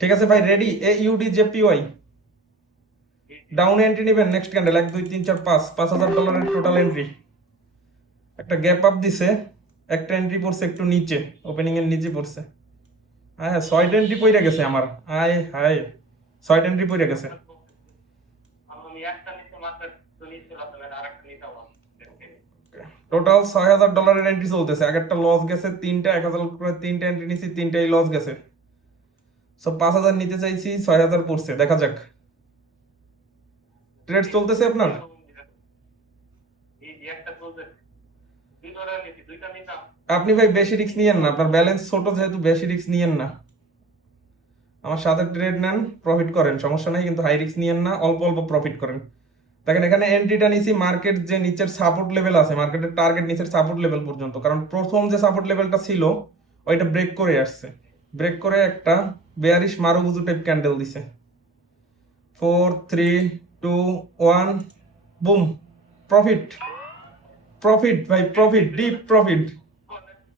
ঠিক আছে ভাই, রেডি? AUDJPY ডাউন এন্ট্রি নেবেন। Next candle 1 2 3 4 5 $5000 total entry. একটা গ্যাপ আপ দিছে, একটা এন্ট্রি পড়ছে একটু নিচে, ওপেনিং এর নিচে পড়ছে। হ্যাঁ, 6টা এন্ট্রি পড়ে গেছে আমার। আয় হায়, 6টা এন্ট্রি পড়ে গেছে। টোটাল $6000 এন্ট্রি চলতেছে। আগেরটা লস গেছে তিনটা, 1000 করে তিনটা এন্ট্রি নিছি, তিনটাই লস গেছে। সব 5000 নিতে চাইছি, 6000 পড়ছে। দেখা যাক। ট্রেড চলতেছে আপনার? আপনি ভাই বেশি রিস্ক নিয়েন না, আপনার ব্যালেন্স ছোট যেহেতু বেশি রিস্ক নিয়েন না। আমার সাথে ট্রেড নেন, প্রফিট করেন, সমস্যা নাই, কিন্তু হাই রিস্ক নিয়েন না, অল্প অল্প প্রফিট করেন। দেখেন এখানে এন্ট্রিটা নিছি মার্কেট যে নিচের সাপোর্ট লেভেল আছে, মার্কেটের টার্গেট নিচের সাপোর্ট লেভেল পর্যন্ত, কারণ প্রথম যে সাপোর্ট লেভেলটা ছিল ওইটা ব্রেক করে আসছে। ব্রেক করে একটা বেয়ারিশ মারুবুজু টাইপ ক্যান্ডেল দিছে। 4 3 2 1 বুম, প্রফিট। প্রফিট ভাই, প্রফিট, ডিপ প্রফিট।